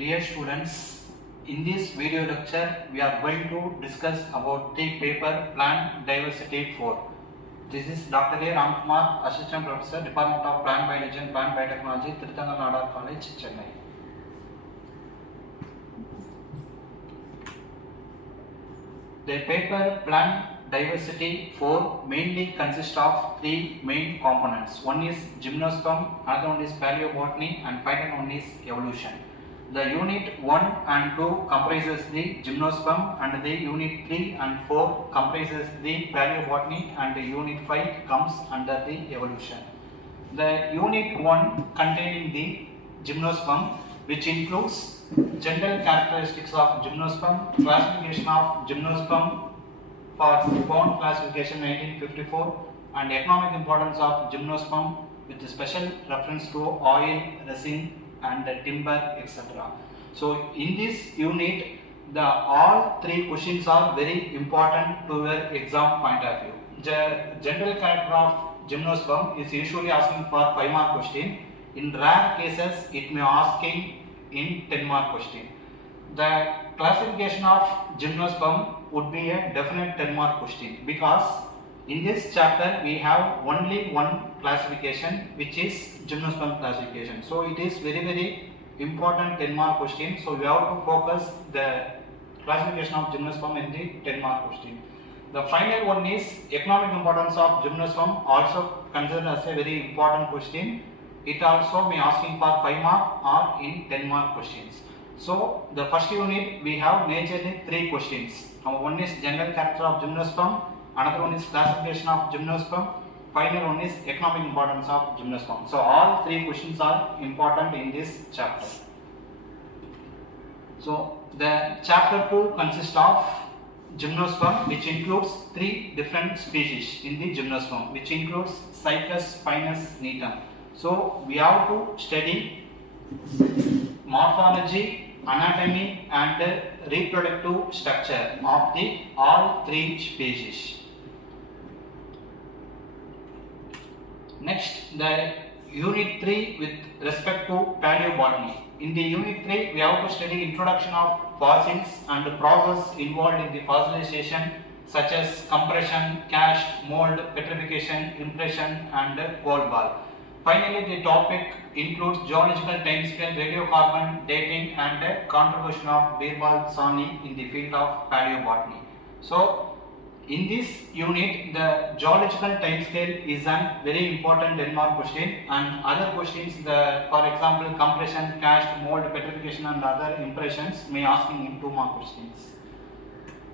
Dear students, in this video lecture we are going to discuss about the paper Plant Diversity 4. This is Dr. A. Ramkumar, Assistant Professor, Department of Plant Biology and Plant Biotechnology, Tirthangal Nadar College, Chennai. The paper Plant Diversity 4 mainly consists of three main components. One is Gymnosperm, another one is Paleobotany, and final one is Evolution. The unit 1 and 2 comprises the Gymnosperm, and the unit 3 and 4 comprises the Paleobotany, and the unit 5 comes under the Evolution. The unit 1 containing the Gymnosperm, which includes general characteristics of Gymnosperm, classification of Gymnosperm for Bond classification 1954, and economic importance of Gymnosperm with special reference to oil, resin, and timber, etc. So in this unit, all three questions are very important to your exam point of view. The general character of Gymnosperm is usually asking for 5 mark question. In rare cases, it may asking in 10 mark question. The classification of Gymnosperm would be a definite 10 mark question, because in this chapter we have only one classification, which is Gymnosperm classification. So it is very important 10 mark question. So we have to focus the classification of Gymnosperm in the 10 mark question. The final one is economic importance of Gymnosperm, also considered as a very important question. It also may asking for 5 mark or in 10 mark questions. So the first unit we have majorly 3 questions. One is general character of Gymnosperm, another one is classification of Gymnosperm, final one is economic importance of Gymnosperm. So all 3 questions are important in this chapter. So the chapter 2 consists of Gymnosperm, which includes 3 different species in the Gymnosperm, which includes Cycas, Pinus, Netum. So we have to study morphology, anatomy, and reproductive structure of the all 3 species. Next, the unit 3 with respect to Paleobotany. In the unit 3, we have to study introduction of fossils and the process involved in the fossilization, such as compression, cast, mold, petrification, impression, and cold ball. Finally, the topic includes geological timescale, radiocarbon dating, and contribution of Birbal Sahni in the field of Paleobotany. So, in this unit, the geological timescale is a very important 10 mark question, and other questions, for example, compression, cast, mold, petrification, and other impressions may asking in 2 mark questions.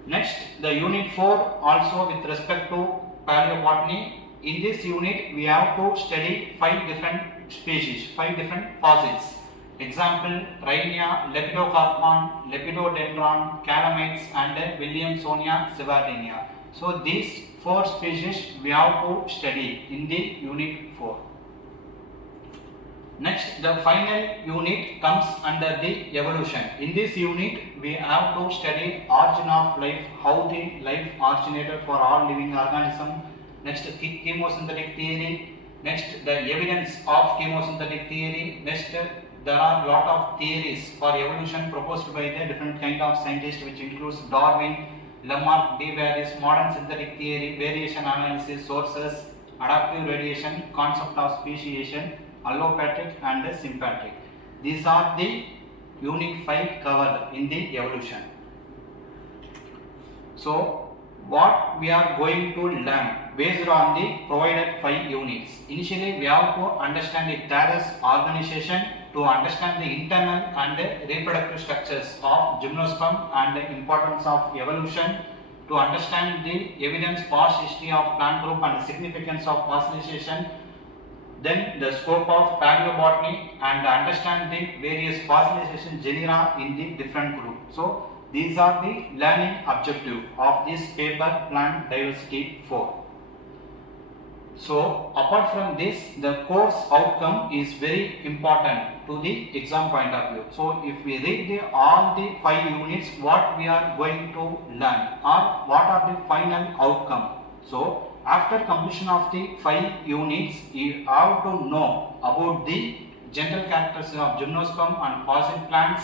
Next, the unit 4 also with respect to Paleobotany. In this unit, we have to study 5 different species, 5 different fossils. Example, Rhynia, Lepidocarpon, Lepidodendron, Calamites, and Williamsonia sewardenia. So these 4 species we have to study in the unit 4. Next, the final unit comes under the evolution. In this unit, we have to study origin of life, how the life originated for all living organisms. Next, chemosynthetic theory. Next, the evidence of chemosynthetic theory. Next, there are a lot of theories for evolution proposed by the different kind of scientists, which includes Darwin, Lamarck, De Vries, modern synthetic theory, variation analysis, sources, adaptive radiation, concept of speciation, allopathic and sympatric. These are the unit 5 covered in the evolution. So what we are going to learn based on the provided 5 units. Initially, we have to understand the terrace organization, to understand the internal and reproductive structures of Gymnosperm and the importance of evolution, to understand the evidence past history of plant group and the significance of fossilization, then the scope of Paleobotany, and understand the various fossilization genera in the different group. So these are the learning objective of this paper Plant Diversity 4. So apart from this, the course outcome is very important to the exam point of view. So if we read all the 5 units, what we are going to learn, or what are the final outcome. So after completion of the 5 units, you have to know about the general characteristics of Gymnosperm and fossil plants,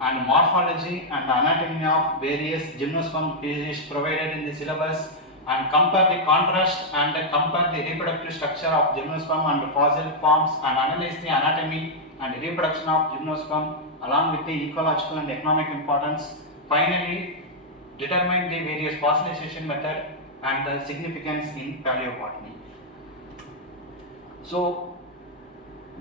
and morphology and anatomy of various gymnosperm species provided in the syllabus, and compare the contrast and compare the reproductive structure of gymnosperm and fossil forms, and analyze the anatomy and reproduction of gymnosperm along with the ecological and economic importance. Finally, determine the various fossilization method and the significance in paleobotany. So,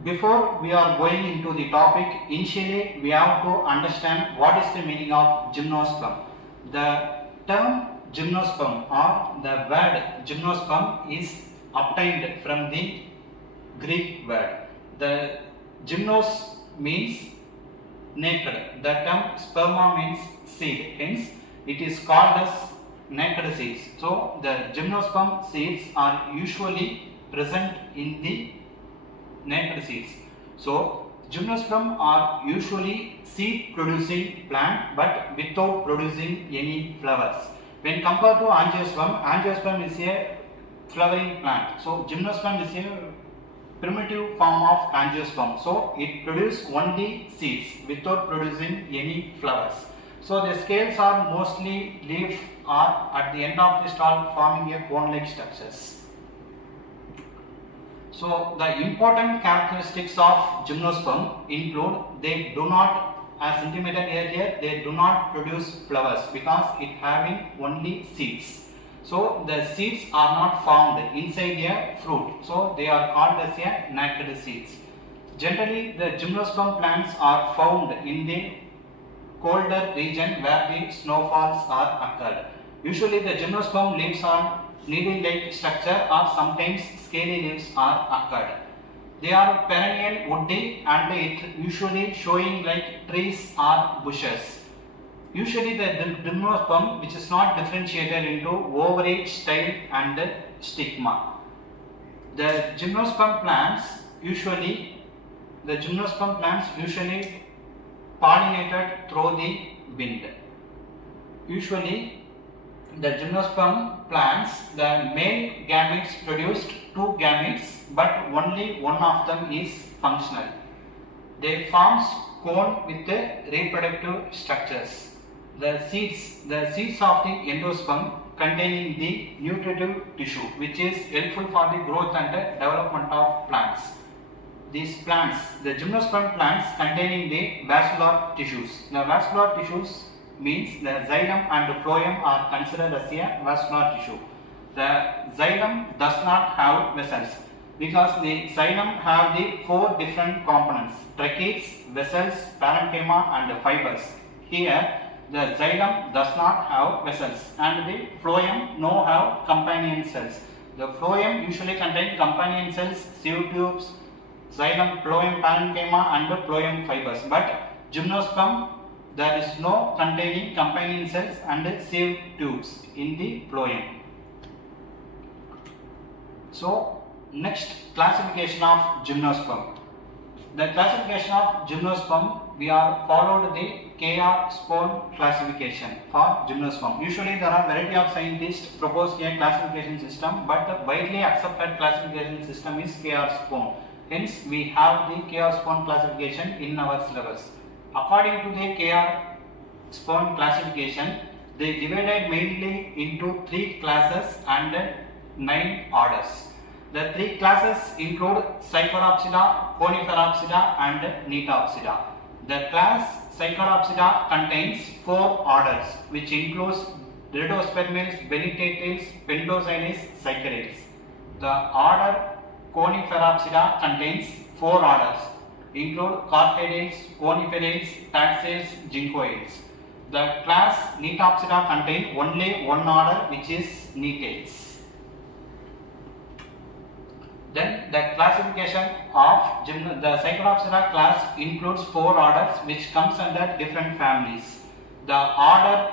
before we are going into the topic, initially we have to understand what is the meaning of gymnosperm. The term gymnosperm or the word gymnosperm is obtained from the Greek word. The gymnos means naked. The term sperma means seed. Hence, it is called as naked seeds. So, the gymnosperm seeds are usually present in the naked seeds. So, gymnosperm are usually seed producing plant but without producing any flowers. When compared to angiosperm, angiosperm is a flowering plant. So, gymnosperm is a primitive form of angiosperm. So, it produces only seeds without producing any flowers. So, the scales are mostly leaf or at the end of the stalk forming a cone-like structures. So, the important characteristics of gymnosperm include they do not, as intimated earlier, they do not produce flowers because it having only seeds. So, the seeds are not formed inside a fruit. So, they are called as a naked seeds. Generally, the gymnosperm plants are found in the colder region where the snowfalls are occurred. Usually, the gymnosperm leaves on needle-like structure or sometimes scaly leaves are occurred. They are perennial woody and it usually showing like trees or bushes. Usually the gymnosperm which is not differentiated into ovary, style and stigma. The gymnosperm plants usually pollinated through the wind. Usually the gymnosperm plants, the male gametes produced two gametes but only one of them is functional. They forms cone with the reproductive structures. The seeds of the endosperm containing the nutritive tissue which is helpful for the growth and development of plants. These plants, the gymnosperm plants containing the vascular tissues. The vascular tissues means the xylem and phloem are considered as a vascular tissue. The xylem does not have vessels because the xylem have the four different components: tracheids, vessels, parenchyma and fibers. Here the xylem does not have vessels and the phloem no have companion cells. The phloem usually contain companion cells, sieve tubes, xylem, phloem, parenchyma and phloem fibers, but gymnosperm there is no containing companion cells and sieve tubes in the phloem. So, next classification of gymnosperm. The classification of gymnosperm, we are followed the K.R. classification for gymnosperm. Usually there are variety of scientists propose a classification system, but the widely accepted classification system is K.R. Hence, we have the K.R. classification in our syllabus. According to the K.R. classification, they divided mainly into 3 classes and 9 orders. The 3 classes include Psychodopsida, Coniferopsida and Nitopsida. The class Psychodopsida contains 4 orders which includes Gymnospermales, Benitales, Pentosines, Cycadales. The order Coniferopsida contains 4 orders include Cortadales, Coniferales, Taxales, Ginkgoides. The class Nitopsida contains only one order which is Nitales. Then the classification of the Psychodopsida class includes 4 orders which comes under different families. The order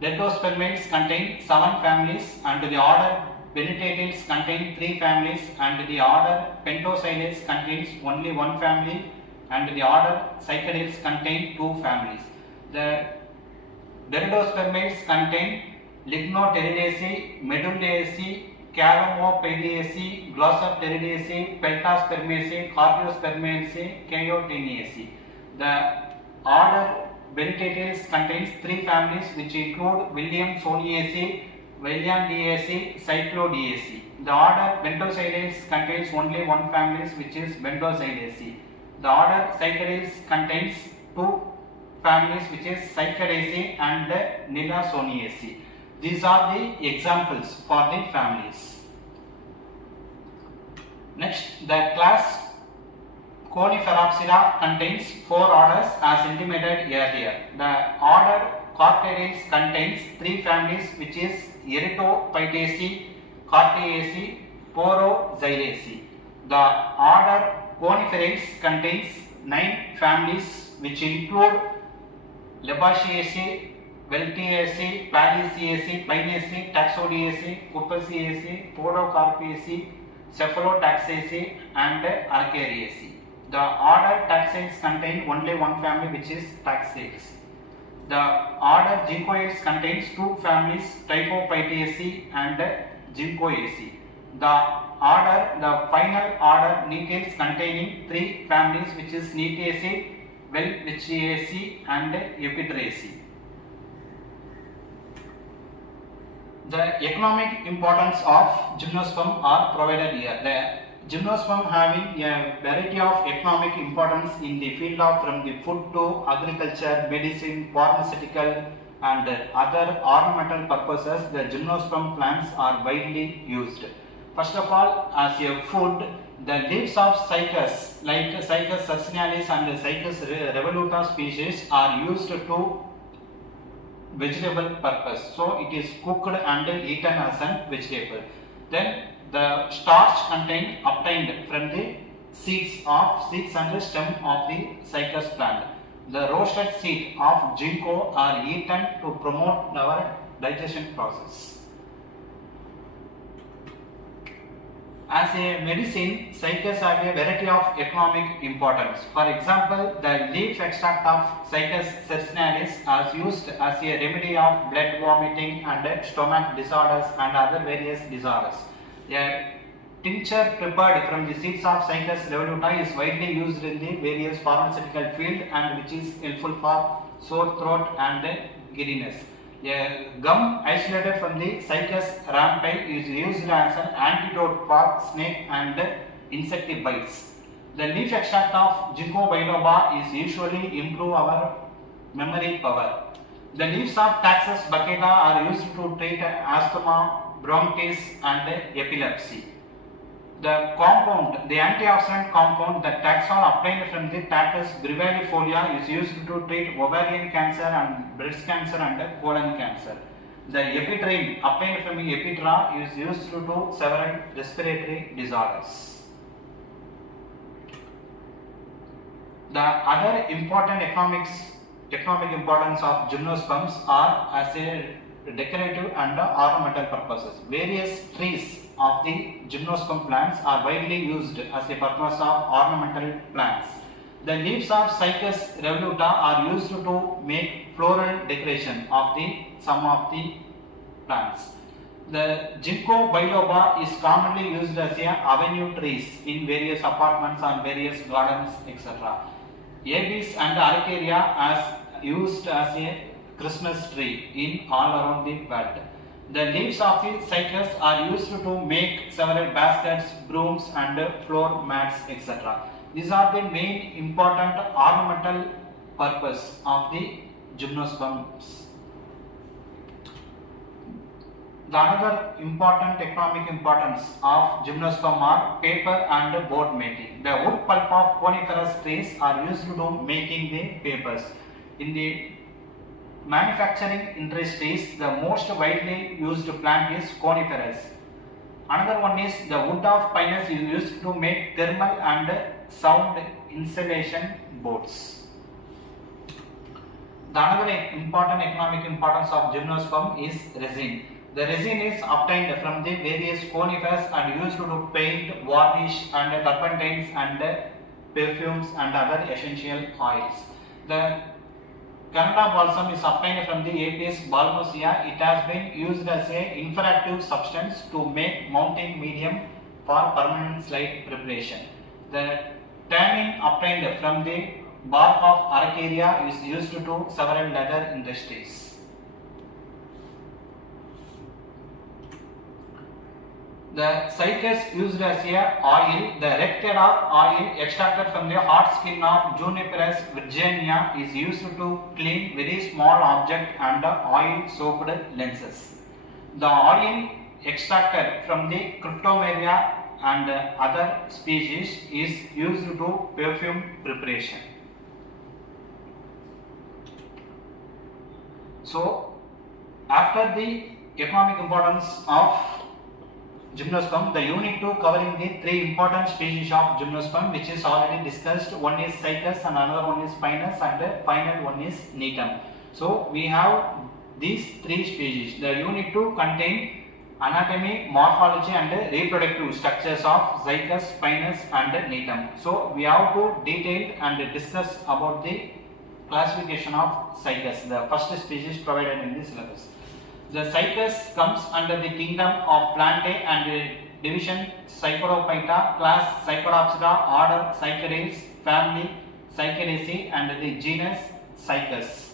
Gymnospermales contain 7 families and the order Benitales contain 3 families and the order Pentosines contains only 1 family and the order Cycadales contain 2 families. The Gymnospermales contain Lignopteridaceae, Medullaceae, Calamoperidaceae, Glossopteridaceae, Pentaspermaceae, Cardiospermaceae, Chaeoteniaceae. The order Veltataceae contains three families which include Williamsoniaceae, Williamdiaceae, Cyclodiaceae. The order Bentosidaceae contains only one family which is Bentosidaceae. The order Cycadaceae contains two families which is Cycadaceae and Nilasoniaceae. These are the examples for the families. Next, the class Coniferopsida contains four orders as intimated earlier. The order Cortaridaceae contains three families which is Erythrophytaceae, Cortariaceae, Poroxylaceae. The order Coniferaceae contains nine families which include Lebaceaceae, Veltiaceae, Paliaceae, Pinaceae, Taxodiaceae, Cupaceaceae, Podocarpaceae, Cephalotaxaceae and Archariaceae. The order Taxates contain only one family which is Taxates. The order Ginkgoides contains two families Typhophytaceae and Ginkgoaceae. The final order Netaceae containing three families which is Netaceae, Welwitchiaceae and Epitraceae. The economic importance of Gymnosperm are provided here. The Gymnosperm having a variety of economic importance in the field of from the food to agriculture, medicine, pharmaceutical and other ornamental purposes. The Gymnosperm plants are widely used. First of all, as a food, the leaves of cycas like Cycas succinalis and Cycas revoluta species are used to vegetable purpose. So it is cooked and eaten as a vegetable. Then the starch obtained from the seeds and the stem of the cycas plant. The roasted seed of ginkgo are eaten to promote our digestion process. As a medicine, cycas have a variety of economic importance. For example, the leaf extract of Cycas succinalis is used as a remedy of blood vomiting and stomach disorders and other various disorders. A tincture prepared from the seeds of Cycas revoluta is widely used in the various pharmaceutical field and which is helpful for sore throat and giddiness. A gum isolated from the Cycas rampi is used as an antidote for snake and insect bites. The leaf extract of Ginkgo biloba is usually improve our memory power. The leaves of Taxus baccata are used to treat asthma, bronchitis and epilepsy. The antioxidant compound, the taxol obtained from the Taxus brevifolia is used to treat ovarian cancer and breast cancer and colon cancer. The epitrine obtained from the epitra is used to do several respiratory disorders. The other important economic importance of gymnosperms are as a decorative and ornamental purposes. Various trees of the gymnosperm plants are widely used as a purpose of ornamental plants. The leaves of Cycas revoluta are used to make floral decoration of some of the plants. The Ginkgo biloba is commonly used as a avenue trees in various apartments and various gardens, etc. Abies and Arcaria as used as a Christmas tree in all around the world. The leaves of the cycas are used to make several baskets, brooms and floor mats, etc. These are the main important ornamental purpose of the gymnosperms. The another important economic importance of gymnosperm are paper and board making. The wood pulp of coniferous trees are used to making the papers. In the manufacturing industries, the most widely used plant is coniferous. Another one is the wood of pinus is used to make thermal and sound insulation boards. The another important economic importance of gymnosperm is resin. The resin is obtained from the various conifers and used to paint, varnish and turpentines and perfumes and other essential oils. The Canada balsam is obtained from the Apis balmosea. It has been used as an infractive substance to make mounting medium for permanent slide preparation. The tannin obtained from the bark of Araucaria is used to several leather industries. The cycas used as a oil, the red cedar oil extracted from the hard skin of Juniperus virginia is used to clean very small object and oil soaked lenses. The oil extracted from the Cryptomeria and other species is used to perfume preparation. So, after the economic importance of Gymnosperm, the unit 2 covering the 3 important species of Gymnosperm, which is already discussed. One is cycas and another one is pinus and the final one is netum. So we have these 3 species. The unit 2 contain anatomy, morphology and reproductive structures of cycas, pinus and netum. So we have to detail and discuss about the classification of cycas, the first species provided in this syllabus. The cycas comes under the kingdom of Plantae and division Cycadophyta, class Cycadopsida, order Cycadales, family Cycadaceae and the genus Cycas.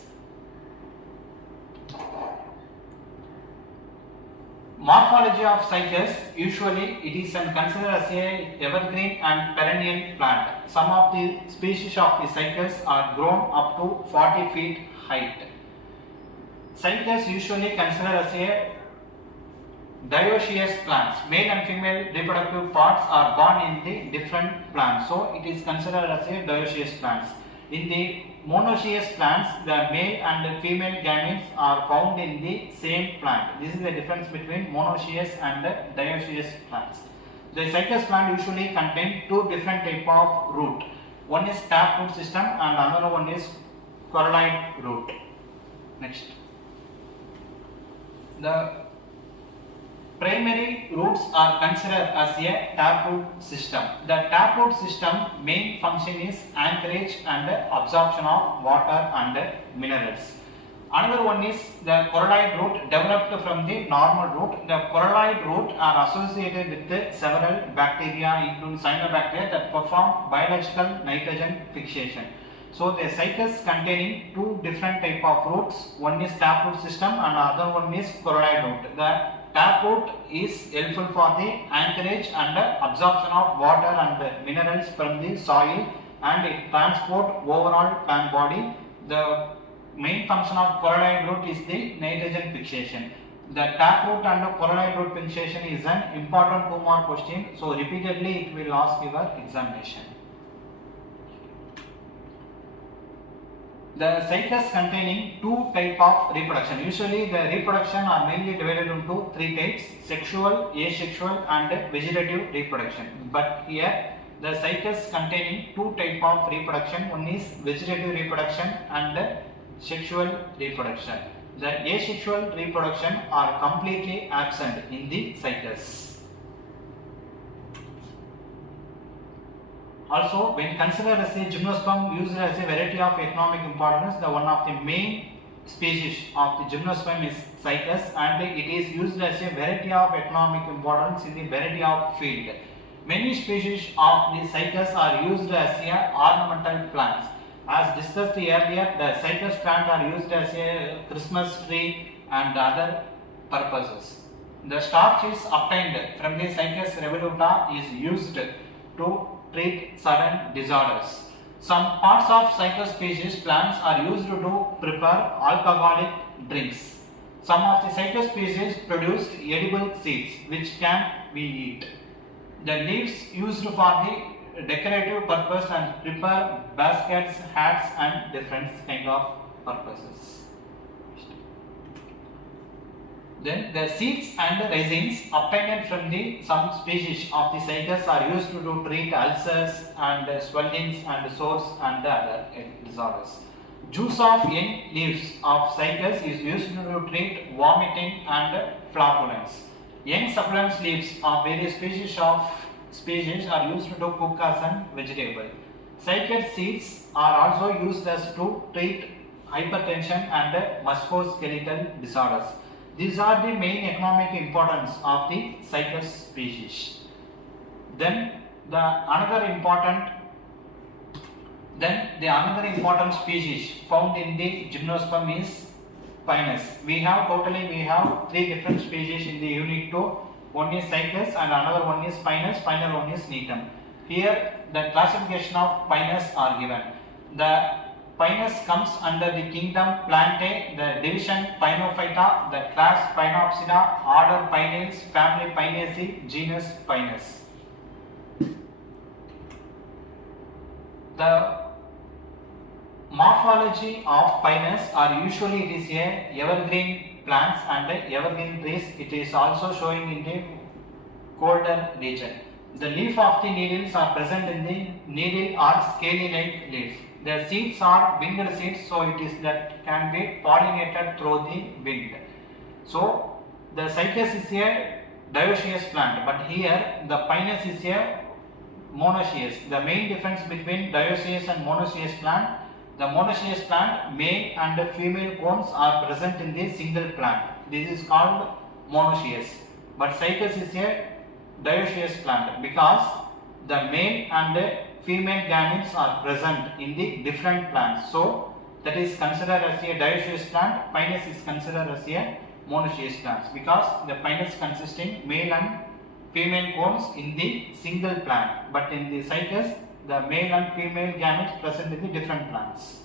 Morphology of cycas, usually it is considered as a evergreen and perennial plant. Some of the species of the cycas are grown up to 40 feet height. Cycas usually considered as a dioecious plants. Male and female reproductive parts are born in the different plants, so it is considered as a dioecious plants. In the monoecious plants, the male and female gametes are found in the same plant. This is the difference between monoecious and dioecious plants. The cycas plant usually contain 2 different types of root. One is taproot system and another one is corolline root. Next. The primary roots are considered as a taproot system. The taproot system main function is anchorage and absorption of water and minerals. Another one is the corolline root developed from the normal root. The corolline root are associated with several bacteria including cyanobacteria that perform biological nitrogen fixation. So the cycas containing 2 different type of roots. One is taproot system and other one is corolline root. The taproot is helpful for the anchorage and absorption of water and minerals from the soil and it transport overall plant body. The main function of corolline root is the nitrogen fixation. The taproot and corolline root fixation is an important 2-mark question. So repeatedly it will ask your examination. The cycas containing 2 types of reproduction. Usually the reproduction are mainly divided into 3 types: sexual, asexual and vegetative reproduction. But here the cycas containing 2 types of reproduction. One is vegetative reproduction and sexual reproduction. The asexual reproduction are completely absent in the cycas. Also, when considered as a gymnosperm used as a variety of economic importance, the one of the main species of the gymnosperm is cycas and it is used as a variety of economic importance in the variety of field. Many species of the cycas are used as a ornamental plants. As discussed earlier, the cycas plant are used as a Christmas tree and other purposes. The starch is obtained from the Cycas revoluta is used to treat certain disorders. Some parts of Cycas species plants are used to prepare alcoholic drinks. Some of the Cycas species produce edible seeds which can be eaten. The leaves used for the decorative purpose and prepare baskets, hats and different kind of purposes. Then the seeds and resins obtained from the some species of the cycas are used to treat ulcers and swellings and sores and other disorders. Juice of young leaves of cycas is used to treat vomiting and flatulence. Young succulent leaves of various species are used to cook as a vegetable. Cycad seeds are also used as to treat hypertension and musculoskeletal disorders. These are the main economic importance of the cycas species. Then the another important Then the another important species found in the Gymnosperm is Pinus. We have three different species in the unit 2. One is Cycas and another one is Pinus, final one is Netum. Here the classification of Pinus are given. The Pinus comes under the kingdom Plantae, the division Pinophyta, the class Pinopsida, order Pinales, family Pinaceae, genus Pinus. The morphology of Pinus are usually it is a evergreen plants and evergreen trees. It is also showing in the colder region. The leaf of the needles are present in the needle or scaly like leaf. The seeds are winged seeds, so it is that can be pollinated through the wind. So the Cycas is a dioecious plant, but here the Pinus is a monoecious. The main difference between dioecious and monoecious plant, the monoecious plant male and female cones are present in the single plant. This is called monoecious. But Cycas is a dioecious plant because the male and female gametes are present in the different plants. So that is considered as a dioecious plant. Pinus is considered as a monoecious plant because the Pinus consisting male and female cones in the single plant, but in the Cycas the male and female gametes present in the different plants.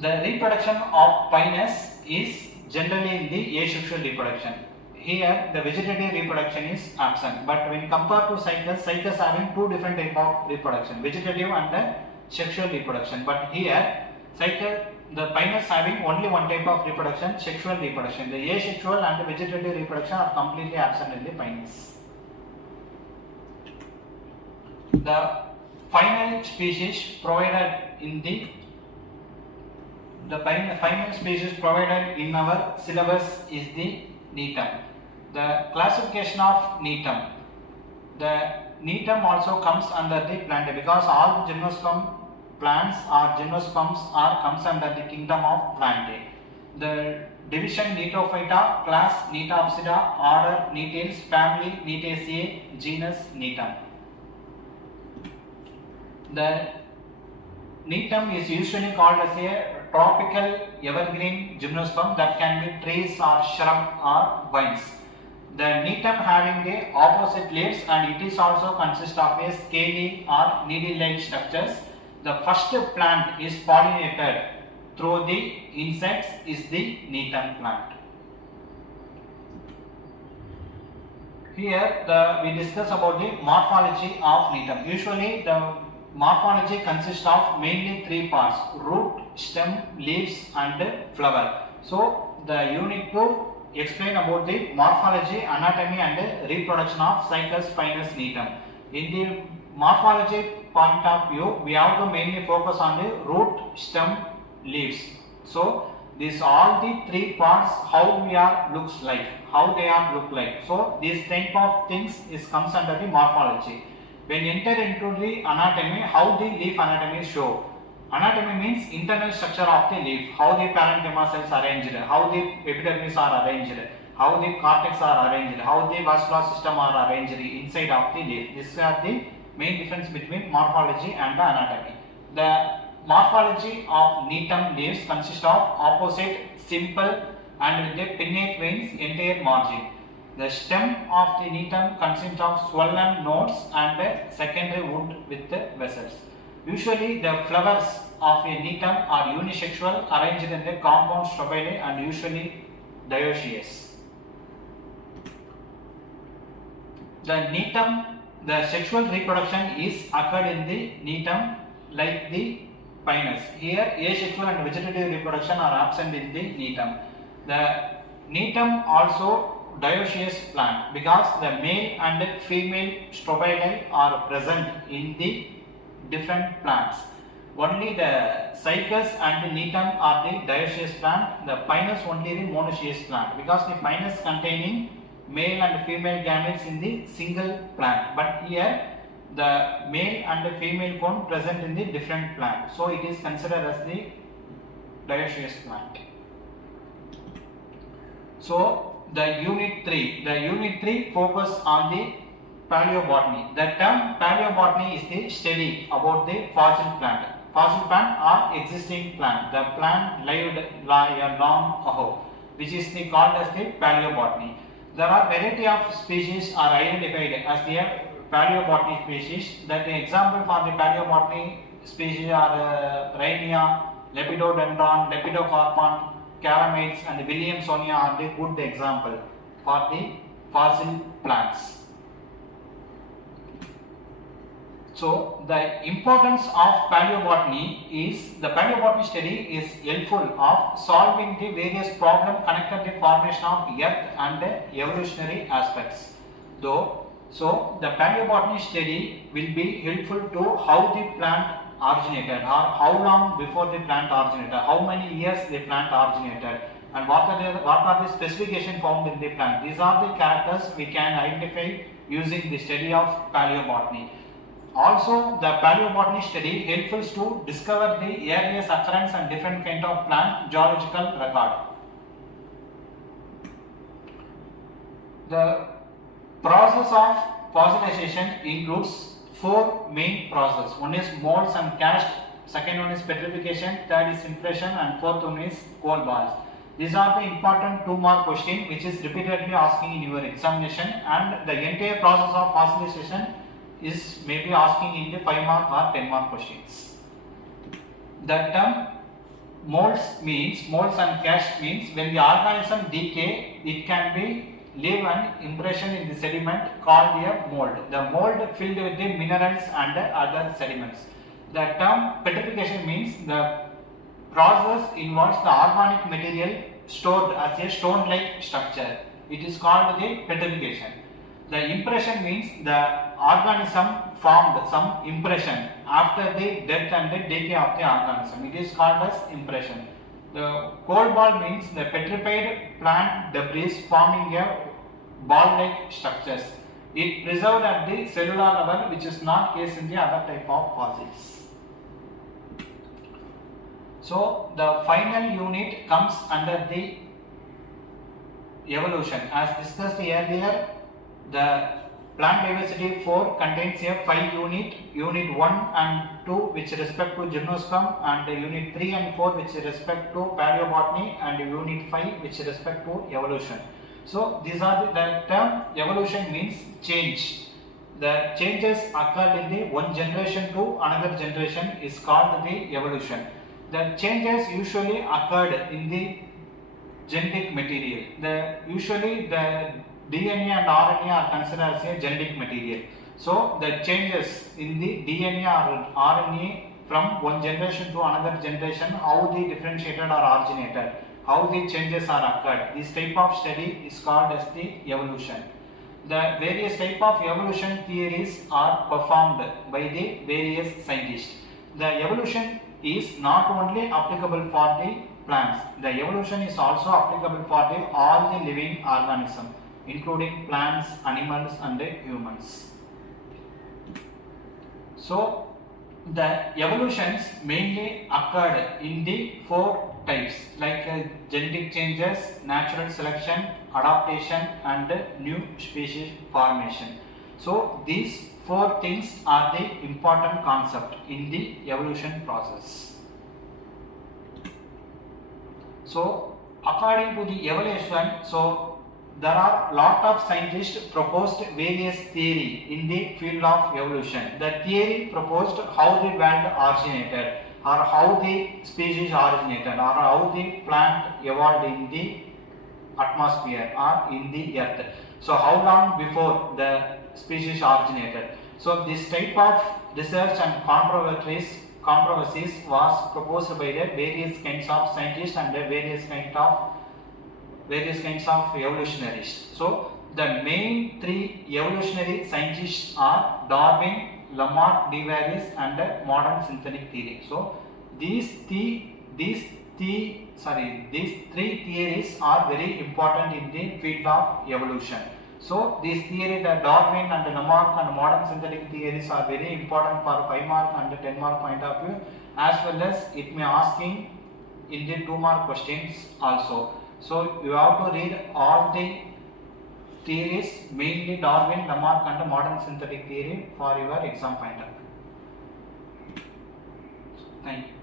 The reproduction of Pinus is generally in the asexual reproduction. Here the vegetative reproduction is absent, but when compared to Cycas having two different type of reproduction, vegetative and sexual reproduction. But here Cycas, the Pinus having only one type of reproduction, sexual reproduction. The asexual and the vegetative reproduction are completely absent in the Pinus. The final species provided in the final species provided in our syllabus is the Netum. The classification of Netum. The Netum also comes under the Plantae because all the Gymnosperm plants or Gymnosperms are comes under the kingdom of Plantae. The division Nettophyta, class Nettopsida, order Nettales, family Nettaceae, genus Netum. The Netum is usually called as a tropical evergreen gymnosperm that can be trees or shrub or vines. The Netum having the opposite leaves and it is also consists of a scaly or needle-like structures. The first plant is pollinated through the insects is the Netum plant. Here we discuss about the morphology of Netum. Usually the morphology consists of mainly three parts: root, stem, leaves and flower. So the unit 2 explain about the morphology, anatomy and reproduction of Cycas, Pinus, Netum. In the morphology point of view, we have to mainly focus on the root, stem, leaves. So these all the three parts how we are looks like, how they are look like. So these type of things is comes under the morphology. When enter into the anatomy, how the leaf anatomy show. Anatomy means internal structure of the leaf, how the parenchyma cells are arranged, how the epidermis are arranged, how the cortex are arranged, how the vascular system are arranged inside of the leaf. These are the main difference between morphology and the anatomy. The morphology of Netum leaves consists of opposite, simple and with a pinnate veins entire margin. The stem of the Netum consists of swollen nodes and a secondary wood with vessels. Usually the flowers of a Netum are unisexual, arranged in the compound strobilae and usually dioecious. The Netum, the sexual reproduction is occurred in the Netum like the Pinus. Here asexual and vegetative reproduction are absent in the Netum. The Netum also dioecious plant because the male and female strobilae are present in the different plants. Only the Cycas and Netum are the dioecious plant, the Pinus only the monoecious plant because the Pinus containing male and female gametes in the single plant, but here the male and female cone present in the different plant, so it is considered as the dioecious plant. So the unit 3 focus on the Paleobotany. The term paleobotany is the study about the fossil plant. Fossil plant or existing plant. The plant lived long ago, which is called as the paleobotany. There are variety of species are identified as the paleobotany species. That the example for the paleobotany species are Rhynia, Lepidodendron, Lepidocarpon, Caramides and Williamsonia are the good example for the fossil plants. So the importance of paleobotany is the paleobotany study is helpful of solving the various problems connected to the formation of earth and the evolutionary aspects. So the paleobotany study will be helpful to how the plant originated or how long before the plant originated, how many years the plant originated and what are the specifications found in the plant. These are the characters we can identify using the study of paleobotany. Also, the paleobotany study helps to discover the earliest occurrence and different kind of plant geological record. The process of fossilization includes four main processes. One is molds and cast, second one is petrification, third is impression and fourth one is cold baths. These are the important 2-mark question which is repeatedly asking in your examination, and the entire process of fossilization is maybe asking in the 5-mark or 10-mark questions. The term molds and cast means when the organism decay, it can be leave an impression in the sediment called a mold. The mold filled with the minerals and other sediments. The term petrification means the process involves the organic material stored as a stone-like structure. It is called the petrification. The impression means the organism formed some impression after the death and the decay of the organism. It is called as impression. The cold ball means the petrified plant debris forming a ball-like structures. It preserved at the cellular level, which is not case in the other type of fossils. So the final unit comes under the evolution. As discussed earlier, the plant diversity 4 contains a 5 unit, unit 1 and 2 which respect to Gymnosperm, and unit 3 and 4 which respect to Paleobotany, and unit 5 which respect to evolution. So these are the term evolution means change. The changes occurred in the one generation to another generation is called the evolution. The changes usually occurred in the genetic material. Usually the DNA and RNA are considered as a genetic material. So the changes in the DNA or RNA from one generation to another generation, how they differentiated or originated, how the changes are occurred. This type of study is called as the evolution. The various type of evolution theories are performed by the various scientists. The evolution is not only applicable for the plants. The evolution is also applicable for all the living organisms, including plants, animals and humans. So the evolutions mainly occurred in the 4 types like genetic changes, natural selection, adaptation and new species formation. So these 4 things are the important concept in the evolution process. So according to the evolution, there are lot of scientists proposed various theory in the field of evolution. The theory proposed how the world originated, or how the species originated, or how the plant evolved in the atmosphere or in the earth. So how long before the species originated. So this type of research and controversies was proposed by the various kinds of scientists and the various kinds of evolutionists. So the main 3 evolutionary scientists are Darwin, Lamarck, De Vries and modern synthetic theory. So these 3 theories are very important in the field of evolution. So these theories, the Darwin and Lamarck and modern synthetic theories are very important for 5-mark and 10-mark point of view, as well as it may asking in the 2-mark questions also. So you have to read all the theories mainly Darwin, Lamarck and modern synthetic theory for your exam pointer. Thank you.